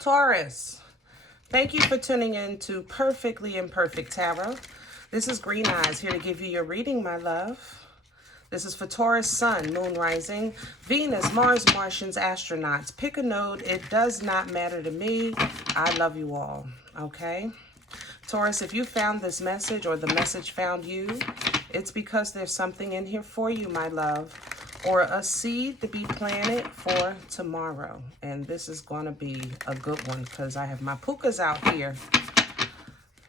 Taurus, thank you for tuning in to Perfectly Imperfect Tarot. This is Green Eyes here to give you your reading, my love. This is for Taurus, Sun, Moon, Rising, Venus, Mars, Martians, astronauts. Pick a node. It does not matter to me. I love you all, okay? Taurus, if you found this message or the message found you, it's because there's something in here for you, my love, or a seed to be planted for tomorrow. And this is going to be a good one because I have my Pookas out here.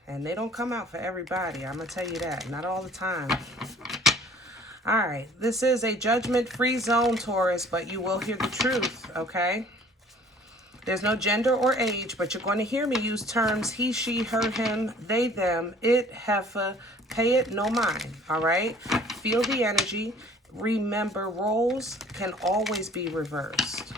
And they don't come out for everybody. I'm going to tell you that. Not all the time. All right. This is a judgment-free zone, Taurus, but you will hear the truth, okay? There's no gender or age, but you're going to hear me use terms he, she, her, him, they, them, it, heifer, pay it, no mind, all right? Feel the energy. Remember, roles can always be reversed.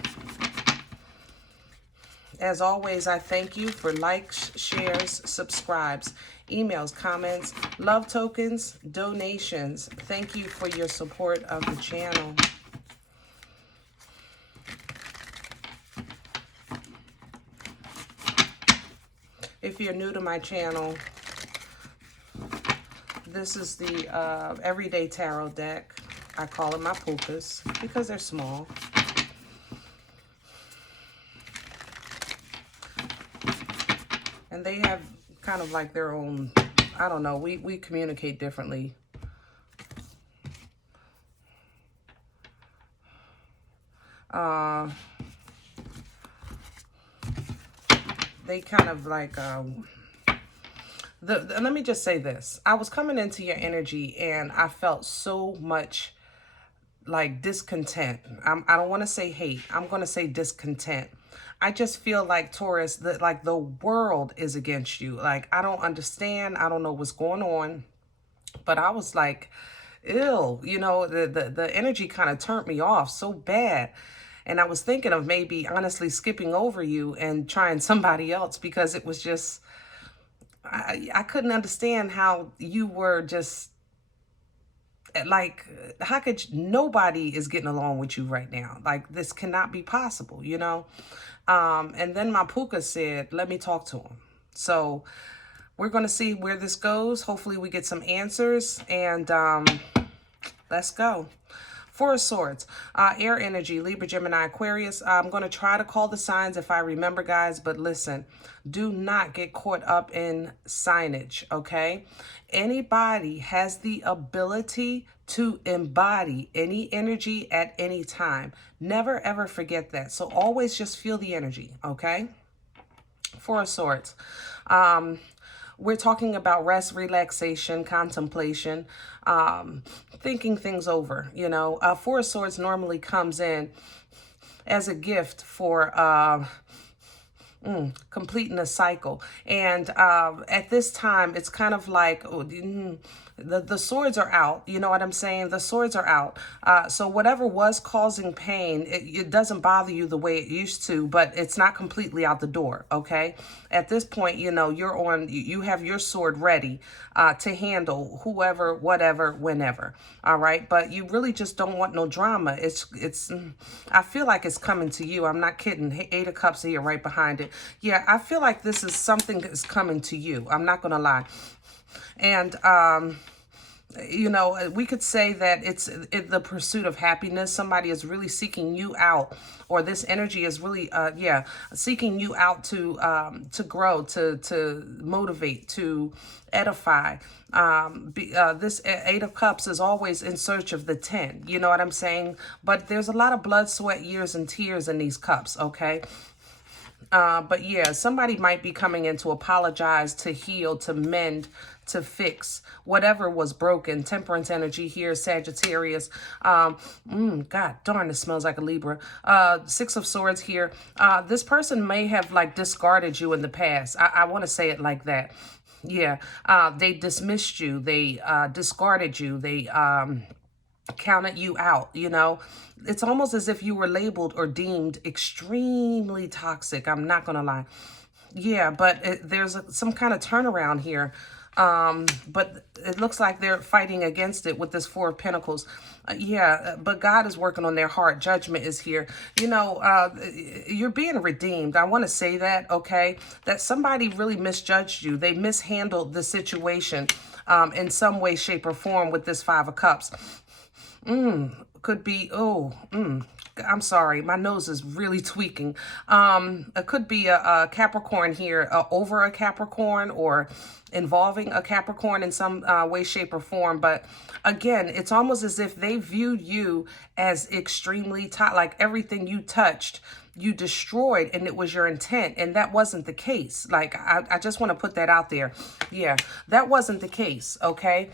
As always, I thank you for likes, shares, subscribes, emails, comments, love tokens, donations. Thank you for your support of the channel. If you're new to my channel, this is the Everyday Tarot deck. I call it my Pookas because they're small. And they have kind of like their own, I don't know, we communicate differently. They kind of like, let me just say this. I was coming into your energy and I felt so much like discontent. I don't want to say hate. I'm going to say discontent. I just feel like, Taurus, that like the world is against you. Like, I don't understand. I don't know what's going on. But I was like, ew, you know, the energy kind of turned me off so bad. And I was thinking of maybe honestly skipping over you and trying somebody else because it was just, I couldn't understand how you were just like, how could nobody is getting along with you right now? Like, this cannot be possible, you know? And then my Pooka said, let me talk to him. So we're going to see where this goes. Hopefully we get some answers and let's go. Four of Swords, air energy, Libra, Gemini, Aquarius. I'm going to try to call the signs if I remember, guys. But listen, do not get caught up in signage, okay? Anybody has the ability to embody any energy at any time. Never, ever forget that. So always just feel the energy, okay? Four of Swords. We're talking about rest, relaxation, contemplation, thinking things over, you know. Four of Swords normally comes in as a gift for completing a cycle. And at this time, it's kind of like the swords are out. You know what I'm saying? The swords are out. So whatever was causing pain, it doesn't bother you the way it used to, but it's not completely out the door, okay? At this point, you know, you have your sword ready to handle whoever, whatever, whenever, all right? But you really just don't want no drama. I feel like it's coming to you. I'm not kidding. Eight of Cups here right behind it. Yeah, I feel like this is something that's coming to you. I'm not going to lie. And, you know, we could say that it's the pursuit of happiness. Somebody is really seeking you out, or this energy is really, seeking you out to grow, to motivate, to edify. This Eight of Cups is always in search of the 10. You know what I'm saying? But there's a lot of blood, sweat, years, and tears in these cups, okay? But yeah, somebody might be coming in to apologize, to heal, to mend, to fix whatever was broken. Temperance energy here, Sagittarius. God darn, it smells like a Libra. Six of Swords here. This person may have like discarded you in the past. I want to say it like that. Yeah. They dismissed you. They discarded you. They counted you out, you know. It's almost as if you were labeled or deemed extremely toxic. I'm not going to lie. Yeah, but there's some kind of turnaround here. But it looks like they're fighting against it with this Four of Pentacles. Yeah, but God is working on their heart. Judgment is here. You know, you're being redeemed. I want to say that, okay? That somebody really misjudged you. They mishandled the situation in some way, shape, or form with this Five of Cups. Could be, I'm sorry, my nose is really tweaking. It could be a Capricorn here, over a Capricorn, or involving a Capricorn in some way, shape, or form. But again, it's almost as if they viewed you as extremely like everything you touched, you destroyed, and it was your intent, and that wasn't the case. Like, I just want to put that out there. Yeah, that wasn't the case, okay?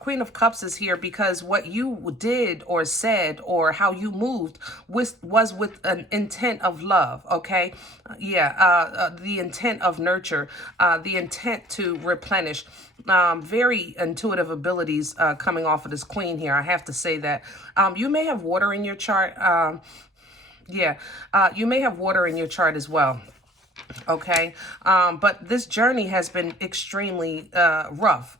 Queen of Cups is here because what you did or said or how you moved was with an intent of love, okay? The intent of nurture, the intent to replenish. Very intuitive abilities coming off of this queen here. I have to say that. You may have water in your chart. You may have water in your chart as well. Okay. But this journey has been extremely rough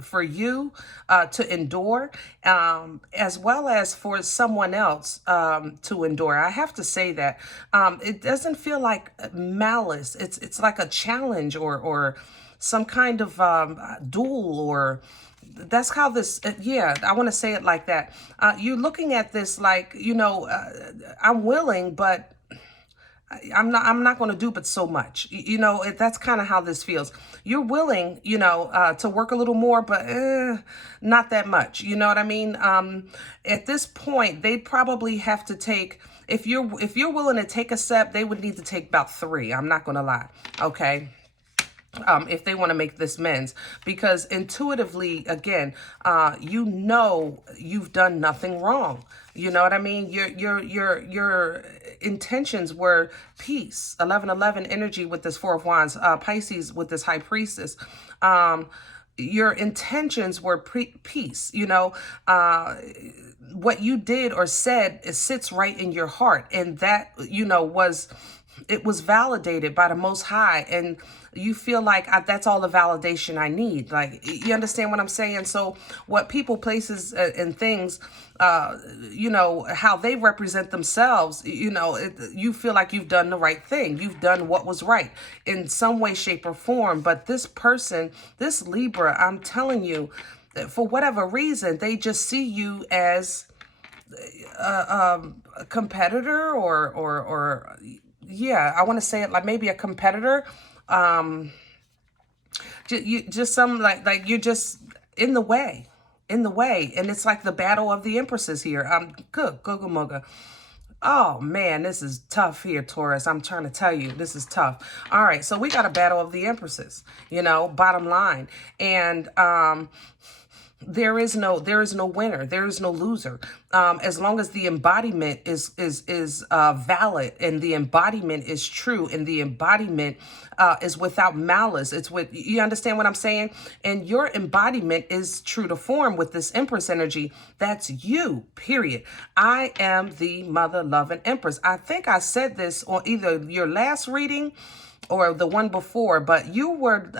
for you to endure, as well as for someone else to endure. I have to say that it doesn't feel like malice. It's like a challenge or some kind of duel, or that's how this, I want to say it like that. You're looking at this like, I'm willing, but I'm not going to do but so much. That's kind of how this feels. You're willing, to work a little more, but not that much. You know what I mean? At this point, they'd probably have to take, if you're willing to take a step, they would need to take about 3. I'm not going to lie. Okay. If they want to make this mends, because intuitively, again, you've done nothing wrong. You know what I mean? Your intentions were peace. 11-11 energy with this Four of Wands, Pisces with this High Priestess. Your intentions were peace. What you did or said, it sits right in your heart, and that was validated by the Most High, and you feel like that's all the validation I need. Like, you understand what I'm saying? So what people, places, and things, how they represent themselves, you feel like you've done the right thing. You've done what was right in some way, shape, or form. But this person, this Libra, I'm telling you, for whatever reason, they just see you as a competitor, or I want to say it like maybe a competitor. Just some like you're just in the way, and it's like the battle of the empresses here. Good, moga. Oh man, this is tough here, Taurus. I'm trying to tell you, this is tough. All right, so we got a battle of the empresses, bottom line. And there is no winner. There is no loser. As long as the embodiment is valid, and the embodiment is true, and the embodiment is without malice. You understand what I'm saying? And your embodiment is true to form with this Empress energy. That's you, period. I am the mother loving Empress. I think I said this on either your last reading or the one before, but you were,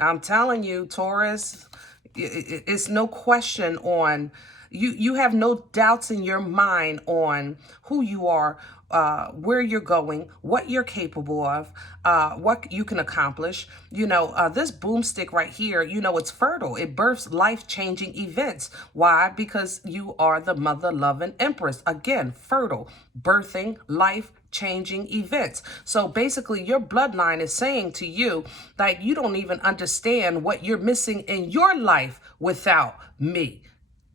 I'm telling you, Taurus, it's no question on, you have no doubts in your mind on who you are, where you're going, what you're capable of, what you can accomplish. This boomstick right here, it's fertile. It births life-changing events. Why? Because you are the mother-loving Empress. Again, fertile, birthing life-changing events. So basically, your bloodline is saying to you that you don't even understand what you're missing in your life without me.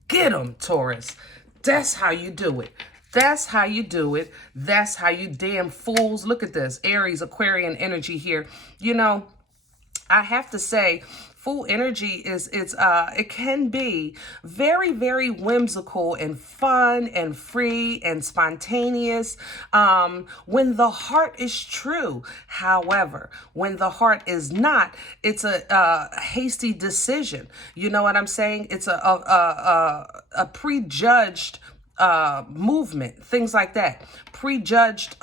Get 'em, Taurus. That's how you do it. That's how you do it. That's how you damn fools. Look at this. Aries, Aquarian energy here. I have to say, Fool energy it can be very, very whimsical and fun and free and spontaneous when the heart is true. However, when the heart is not, it's a hasty decision. You know what I'm saying? It's a prejudged movement, things like that. Prejudged,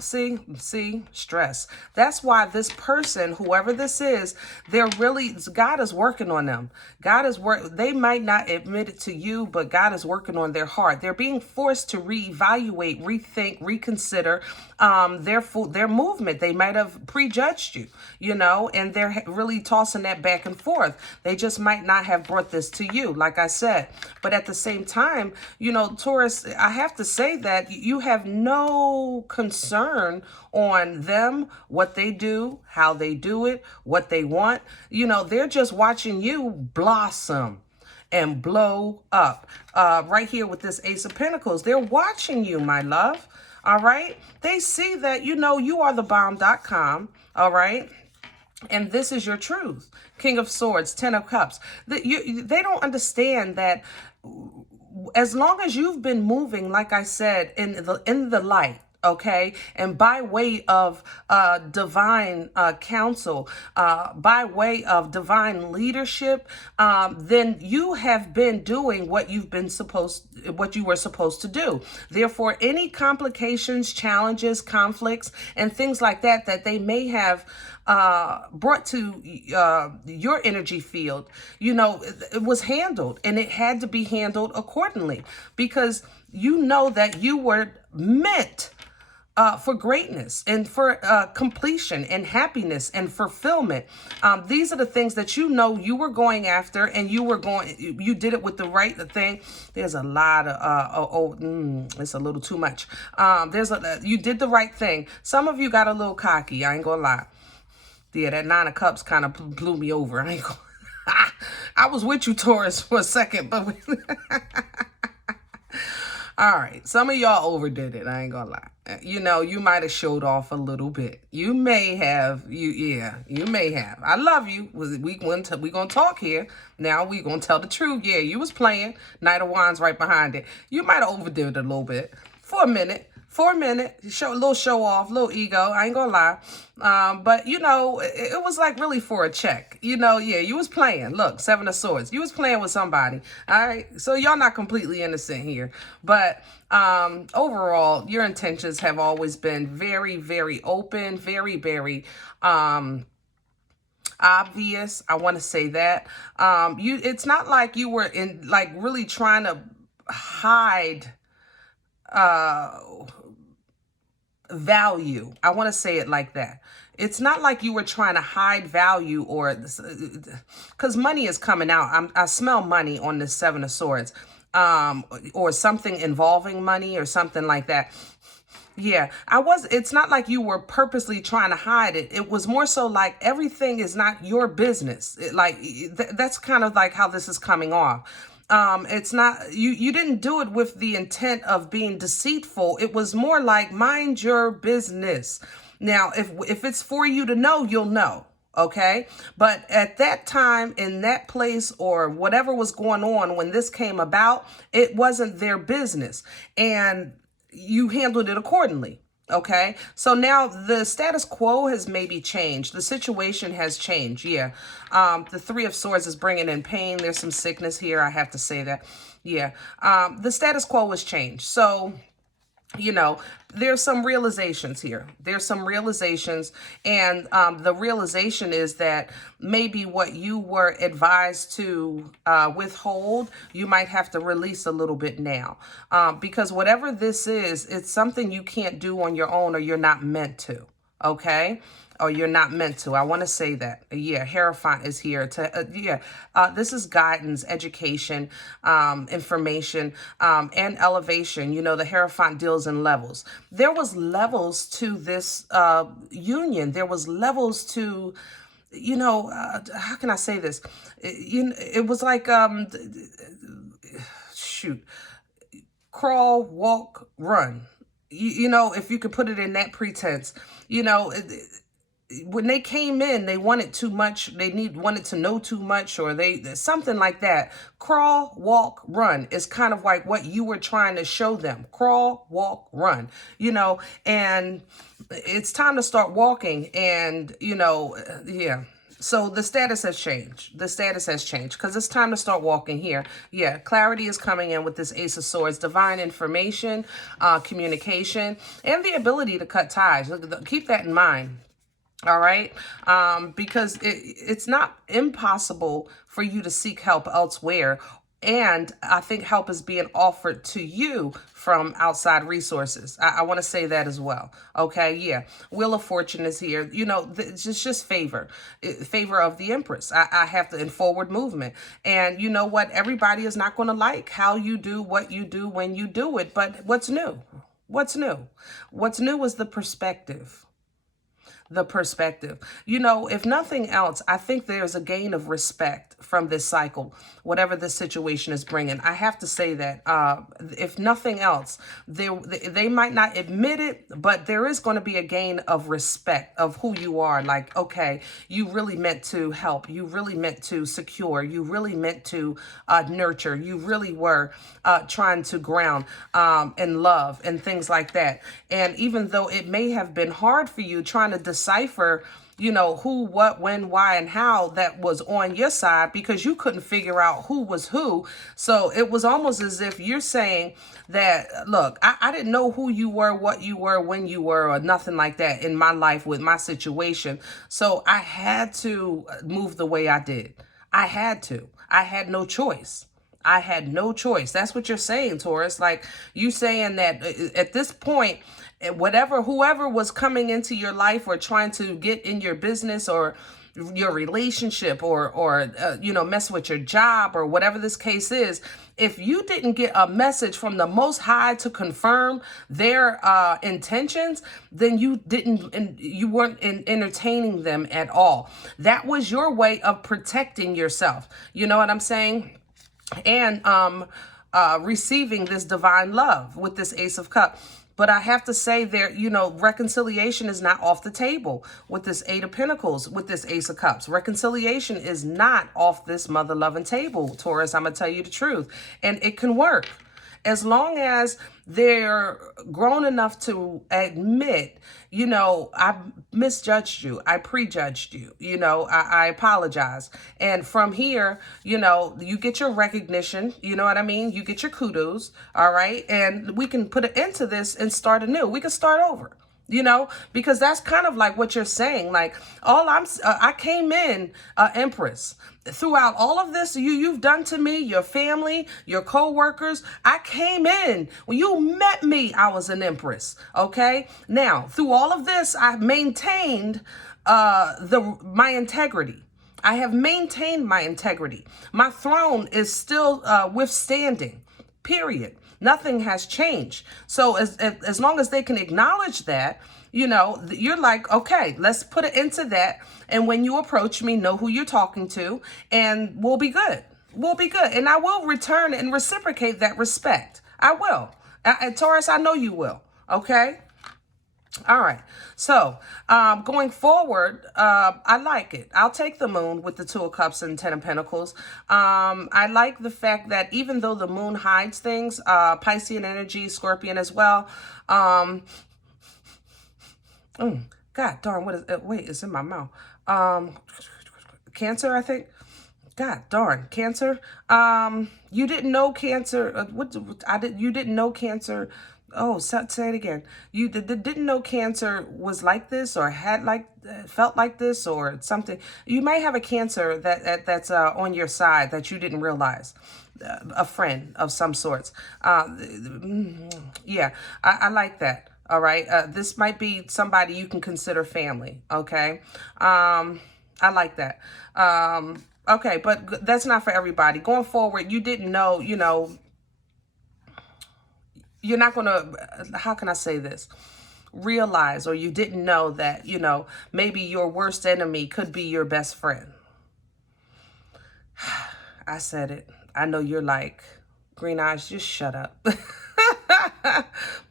see, stress. That's why this person, whoever this is, God is working on them. They might not admit it to you, but God is working on their heart. They're being forced to reevaluate, rethink, reconsider their movement. They might have prejudged you, and they're really tossing that back and forth. They just might not have brought this to you, like I said. But at the same time, Taurus, I have to say that you have no concern on them, what they do, how they do it, what they want. They're just watching you blossom and blow up. Right here with this Ace of Pentacles, they're watching you, my love. All right. They see that, you are the bomb.com. All right. And this is your truth. King of Swords, Ten of Cups. They don't understand that as long as you've been moving, like I said, in the light, okay, and by way of divine counsel, by way of divine leadership, then you have been doing what you were supposed to do. Therefore, any complications, challenges, conflicts, and things like that they may have brought to your energy field, it was handled, and it had to be handled accordingly, because that you were meant for greatness and for completion and happiness and fulfillment. These are the things that you were going after, and you did it with the right thing. There's a lot of, it's a little too much. You did the right thing. Some of you got a little cocky, I ain't gonna lie. Yeah, that Nine of Cups kind of blew me over. I was with you, Taurus, for a second, but all right. Some of y'all overdid it. I ain't gonna lie. You might have showed off a little bit. You may have. You may have. I love you. We gonna talk here. Now we gonna tell the truth. Yeah, you was playing. Knight of Wands right behind it. You might have overdid it a little bit for a minute. For a minute, a little show off, little ego. I ain't gonna lie. But it was like really for a check. Yeah, you was playing. Look, Seven of Swords. You was playing with somebody. All right. So y'all not completely innocent here. But overall, your intentions have always been very, very open, very, very obvious. I want to say that. It's not like you were really trying to hide value. I want to say it like that. It's not like you were trying to hide value, or because money is coming out. I smell money on this Seven of Swords, or something involving money or something like that. Yeah, it's not like you were purposely trying to hide it. It was more so like everything is not your business. That's kind of like how this is coming off. It's not, you didn't do it with the intent of being deceitful. It was more like, mind your business. Now, if it's for you to know, you'll know. Okay. But at that time, in that place, or whatever was going on when this came about, it wasn't their business, and you handled it accordingly. Okay, so now the status quo has maybe changed. The situation has changed. Yeah. The Three of Swords is bringing in pain. There's some sickness here. I have to say that. Yeah. The status quo has changed. So, there's some realizations here. There's some realizations. And the realization is that maybe what you were advised to withhold, you might have to release a little bit now. Because whatever this is, it's something you can't do on your own, or you're not meant to. Okay? Or you're not meant to. I want to say that. Yeah, Hierophant is here to, this is guidance, education, information, and elevation. The Hierophant deals in levels. There was levels to this union. There was levels to, how can I say this? It was like, crawl, walk, run. If you could put it in that pretense, when they came in, they wanted too much. Wanted to know too much, or something like that. Crawl, walk, run is kind of like what you were trying to show them. Crawl, walk, run, and it's time to start walking. And, yeah, So the status has changed. The status has changed because it's time to start walking here. Yeah, clarity is coming in with this Ace of Swords. Divine information, communication, and the ability to cut ties. Keep that in mind. All right. Because it's not impossible for you to seek help elsewhere. And I think help is being offered to you from outside resources. I want to say that as well. Okay. Yeah. Wheel of Fortune is here. You know, it's just favor, favor of the Empress. I have to in forward movement. And you know what? Everybody is not going to like how you do what you do when you do it. But what's new? What's new? What's new is the perspective. The perspective. You know, if nothing else, I think there's a gain of respect from this cycle, whatever this situation is bringing. I have to say that if nothing else, they might not admit it, but there is going to be a gain of respect of who you are. Like, okay, you really meant to help. You really meant to secure. You really meant to nurture. You really were trying to ground and love and things like that. And even though it may have been hard for you trying to decipher, you know, who, what, when, why, and how that was on your side because you couldn't figure out who was who. So it was almost as if you're saying that, look, I didn't know who you were, what you were, when you were, or nothing like that in my life with my situation. So I had to move the way I did. I had to. I had no choice. I had no choice. That's what you're saying, Taurus. Like, you saying that at this point, whoever was coming into your life or trying to get in your business or your relationship or you know, mess with your job or whatever this case is, if you didn't get a message from the Most High to confirm their intentions, then you weren't entertaining them at all. That was your way of protecting yourself. You know what I'm saying? And receiving this divine love with this Ace of Cups. But I have to say there, you know, reconciliation is not off the table with this Eight of Pentacles, with this Ace of Cups. Reconciliation is not off this mother-loving table, Taurus. I'm going to tell you the truth. And it can work. As long as they're grown enough to admit, you know, I misjudged you, I prejudged you, you know, I apologize. And from here, you know, you get your recognition, you know what I mean? You get your kudos, all right? And we can put an end to this and start anew. We can start over. You know, because that's kind of like what you're saying. Like, I came in, Empress, throughout all of this you've done to me, your family, your co-workers. I came in when you met me. I was an Empress. Okay. Now, through all of this, I maintained my integrity. I have maintained my integrity. My throne is still withstanding. Period. Nothing has changed. So as long as they can acknowledge that, you know, you're like, okay, let's put it into that. And when you approach me, know who you're talking to, and we'll be good. We'll be good. And I will return and reciprocate that respect. I will. And Taurus, I know you will. Okay. All right. So going forward, I like it. I'll take the moon with the Two of Cups and Ten of Pentacles. I like the fact that even though the moon hides things, Piscean energy, Scorpion as well. God darn, what is it? Wait, it's in my mouth. Cancer, I think. God darn, Cancer. You didn't know Cancer. You didn't know Cancer. Oh, say it again. You didn't know Cancer was like this, or had felt like this, or something. You may have a Cancer that's on your side that you didn't realize. A friend of some sorts. Yeah, I like that. All right. This might be somebody you can consider family. Okay. I like that. Okay, but that's not for everybody. Going forward, you didn't know, you know, you're not going to, how can I say this? Realize, or you didn't know that, you know, maybe your worst enemy could be your best friend. I said it. I know you're like, Green Eyes, just shut up.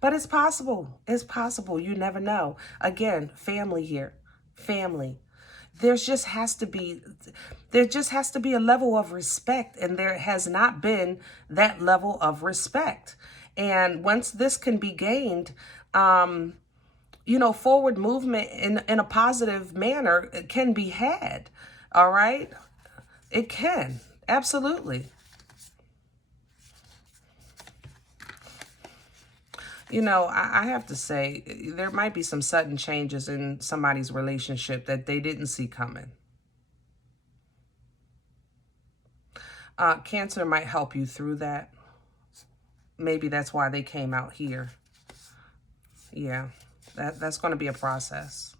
But it's possible. It's possible. You never know. Again, family here. Family. There just has to be a level of respect, and there has not been that level of respect. And once this can be gained, you know, forward movement in a positive manner can be had. All right? It can. Absolutely. You know, I have to say, there might be some sudden changes in somebody's relationship that they didn't see coming. Cancer might help you through that. Maybe that's why they came out here. Yeah, that's going to be a process.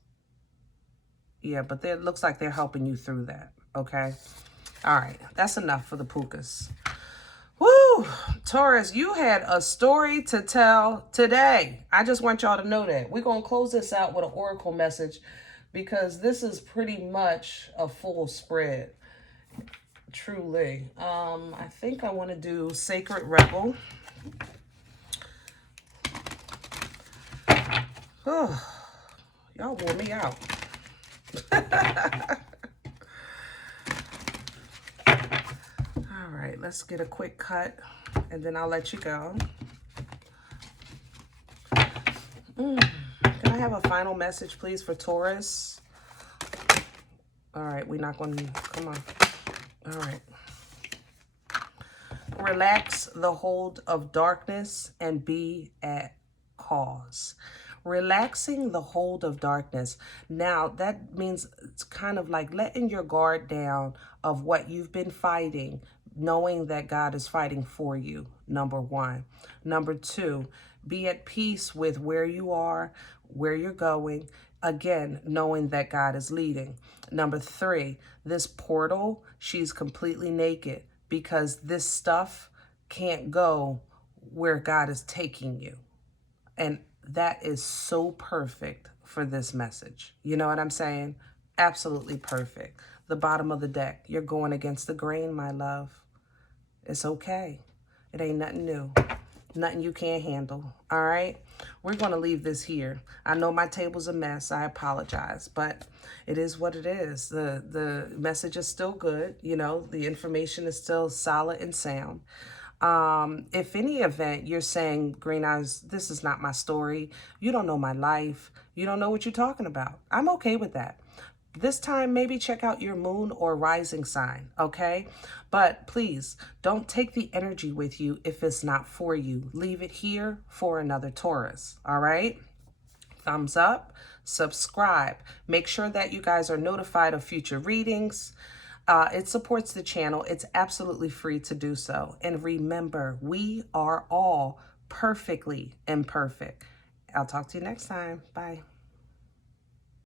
Yeah, but it looks like they're helping you through that, okay? All right, that's enough for the Pookas. Woo! Taurus, you had a story to tell today. I just want y'all to know that. We're going to close this out with an oracle message because this is pretty much a full spread. Truly. I think I want to do Sacred Rebel. Oh, y'all wore me out. All right, let's get a quick cut and then I'll let you go. Can I have a final message, please, for Taurus? All right, we're not going to, come on. All right. Relax the hold of darkness and be at cause. Relaxing the hold of darkness. Now, that means it's kind of like letting your guard down of what you've been fighting, knowing that God is fighting for you, number one. Number two, be at peace with where you are, where you're going, again, knowing that God is leading. Number three, this portal, she's completely naked because this stuff can't go where God is taking you. And that is so perfect for this message. You know what I'm saying? Absolutely perfect. The bottom of the deck, you're going against the grain, my love. It's okay. It ain't nothing new. Nothing you can't handle. All right? We're going to leave this here. I know my table's a mess. I apologize. But it is what it is. The message is still good. You know, the information is still solid and sound. If any event you're saying, Green Eyes, this is not my story. You don't know my life. You don't know what you're talking about. I'm okay with that. This time, maybe check out your moon or rising sign, okay? But please, don't take the energy with you if it's not for you. Leave it here for another Taurus, all right? Thumbs up, subscribe. Make sure that you guys are notified of future readings. It supports the channel. It's absolutely free to do so. And remember, we are all perfectly imperfect. I'll talk to you next time. Bye.